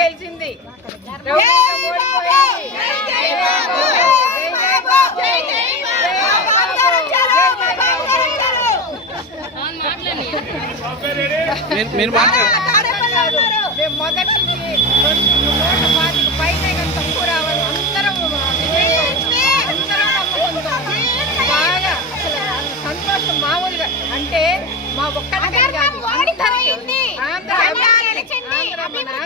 గెలిచింది! మీరు- మేము మొదటి నూట పాతిక పైన తక్కువ రావాలి అందరం. అందరం నమ్ముకుంటాం బాగా అసలు సంతోషం మామూలుగా అంటే మా ఒక్కటి కాదు ఓడిపోయింది. ఆంధ్ర జెండా అభివృద్ధి. గెలిచింది. ఆంధ్ర మన అభివృద్ధి ఆంధ్రాకి ఎంతో గెలిచింది. అభివృద్ధి. వెళ్ళిపోయాడు, రౌడీజం దరిద్రుడు అనేది పోయాడు. మనం ఎవరిని ఏమి అనొద్దు. మనకి ఆంధ్ర అభివృద్ధి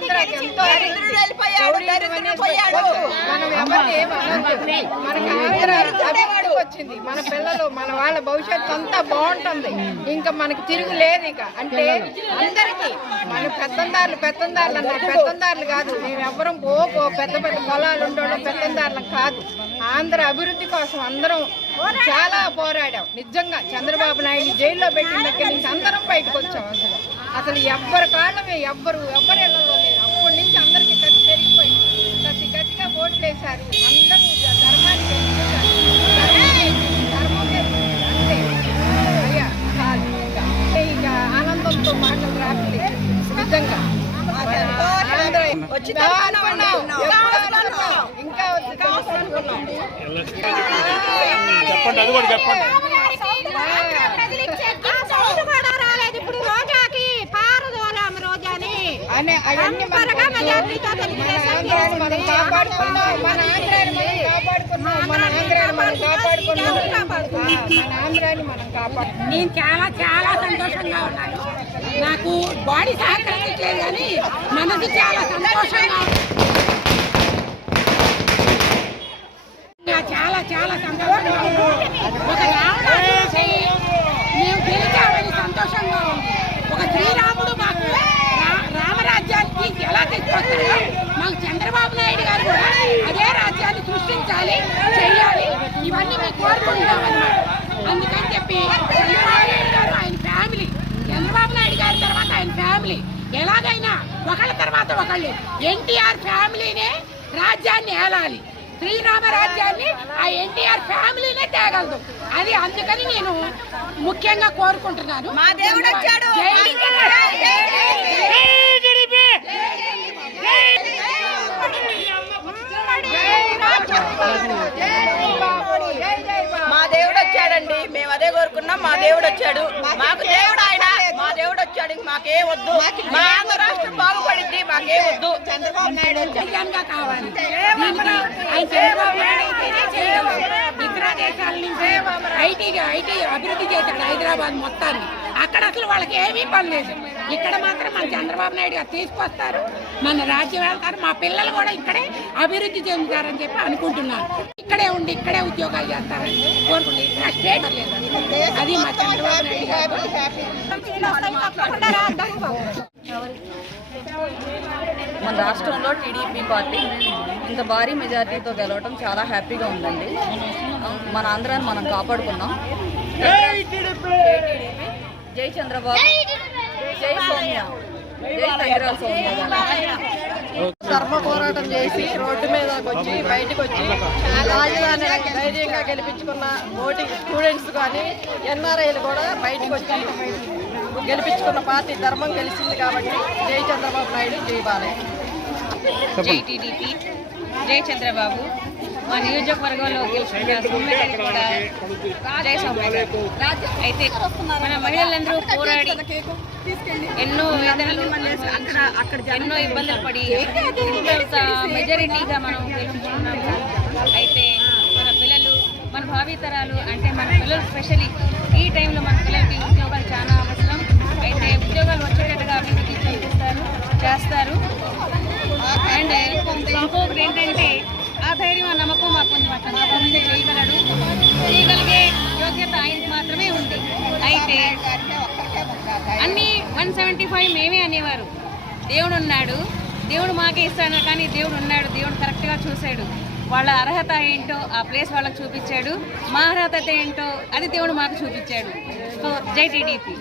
వచ్చింది మన పిల్లలు మన వాళ్ళ భవిష్యత్తు అంతా బాగుంటుంది ఇంకా మనకి తిరుగు లేదు ఇక అంటే అందరికీ మన పెత్తందారులు పెత్తందారులు అన్నారు పెత్తందారులు కాదు మేము ఎవ్వరం ఓ పెద్ద పెద్ద పొలాలు ఉండడం పెత్తందారులం కాదు ఆంధ్ర అభివృద్ధి కోసం అందరం చాలా పోరాడాం నిజంగా చంద్రబాబు నాయుడు జైల్లో పెట్టిన దగ్గర నుంచి అందరం బయటకు వచ్చాం అసలు. అసలు ఎవ్వరి కాళ్ళమే ఎవ్వరు ఎవ్వరు ఇళ్ళలో లేరు అప్పటి నుంచి అందరికీ కత్తి పెరిగిపోయింది కత్తి గట్టిగా ఓట్లు వేశారు అందరూ ధర్మాన్ని గెలిపించారు. ధర్మం గెలిచింది. అంతే అయ్యా చాలు ఇంకా. ఇంకా ఆనందంతో మాటలు రావట్లేదు నిజంగా ఇంకా. చెప్పండి అది కూడా చెప్పండి. కాపాడుకున్నాం మన కాపాడుకున్నాం మన మనం కాపాడుకున్నాం మన మనం నేను చాలా చాలా సంతోషంగా ఉన్నాను. నాకు బాడీ సహకరించట్లేదు కానీ మనసు చాలా సంతోషంగా చాలా చాలా సంతోషంగా ఉంది. ఒక రావణాసు మేము గెలిచామని సంతోషంగా ఉంది. ఒక శ్రీరాముడు మాకు రామరాజ్యానికి ఎలా తెచ్చిపోతాడో మాకు చంద్రబాబు నాయుడు గారు కూడా అదే రాజ్యాన్ని సృష్టించాలి చేయాలి. ఇవన్నీ మేము కోరుకుంటామన్నమాట అందుకని చెప్పి చంద్రబాబు నాయుడు గారు ఆయన ఫ్యామిలీ గారి తర్వాత ఆయన ఫ్యామిలీ. ఎలాగైనా ఒకళ్ళ తర్వాత ఒకళ్ళు. ఎన్టీఆర్ ఫ్యామిలీనే రాజ్యాన్ని ఏలాలి. శ్రీరామ రాజ్యాన్ని ఆ ఎన్టీఆర్ ఫ్యామిలీనే తేగలదు. అది అందుకని నేను ముఖ్యంగా కోరుకుంటున్నాను. మా దేవుడు వచ్చాడు. జై మా దేవుడు వచ్చాడండి. మేము అదే కోరుకున్నాం. మా దేవుడు వచ్చాడు. మాకు దేవుడు ఆయన మా దేవుడు వచ్చాడు ఇంక మాకే వద్దు. మా ఆంధ్ర రాష్ట్రం బాగుపడింది మాకే వద్దు. చంద్రబాబు నాయుడు కావాలి. ఇతర దేశాల నుంచి ఐటీ ఐటీ అభివృద్ధి చేశాడు హైదరాబాద్ మొత్తాన్ని. అక్కడ అసలు వాళ్ళకి ఏమీ పని లేదు. ఇక్కడ మాత్రం మన చంద్రబాబు నాయుడు గారు తీసుకొస్తారు. మన రాజ్యం వెళ్తారు మా పిల్లలు కూడా ఇక్కడే అభివృద్ధి చెందుతారని చెప్పి అనుకుంటున్నాను ఇక్కడే ఉండి ఇక్కడే ఉద్యోగాలు చేస్తారని స్టేట్ లేదు. అది మా చంద్రబాబు నాయుడు గారు. మన రాష్ట్రంలో టీడీపీ పార్టీ ఇంత భారీ మెజారిటీతో గెలవడం చాలా హ్యాపీగా ఉందండి. మన ఆంధ్రాన్ని మనం కాపాడుకున్నాం. టీడీపీ! జై చంద్రబాబు. జై సౌమ్య. ధర్మ పోరాటం చేసి రోడ్డు మీదకి వచ్చి బయటకు వచ్చి రాజధాని ధైర్యంగా గెలిపించుకున్న ఓటింగ్ స్టూడెంట్స్ కానీ ఎన్ఆర్ఐలు కూడా బయటకు వచ్చి గెలిపించుకున్న పార్టీ ధర్మం గెలిచింది కాబట్టి జై చంద్రబాబు నాయుడు జై బాలయ్య. జై టీడీపీ జై చంద్రబాబు. మా నియోజకవర్గంలో గెలుచుకున్న కూడా అయితే మన మహిళలందరూ పోరాడి ఎన్నో వేదనలు అక్కడ అక్కడ ఎన్నో ఇబ్బందులు పడి మెజారిటీగా మనం గెలుచుకున్నాము. అయితే మన పిల్లలు మన భావితరాలు అంటే మన పిల్లలు స్పెషలీ ధైర్యం ఆ నమ్మకం మాకు ఉంది మాట మా ముందు చేయగలడు చేయగలిగే యోగ్యత ఆయనకి మాత్రమే ఉంది. అయితే అన్నీ వన్ సెవెంటీ ఫైవ్ మేమే అనేవారు. దేవుడు ఉన్నాడు. దేవుడు మాకే ఇస్తాడు కానీ దేవుడు ఉన్నాడు. దేవుడు కరెక్ట్గా చూశాడు. వాళ్ళ అర్హత ఏంటో ఆ ప్లేస్ వాళ్ళకి చూపించాడు. మా అర్హత ఏంటో అది దేవుడు మాకు చూపించాడు. సో జై టీడీపీ.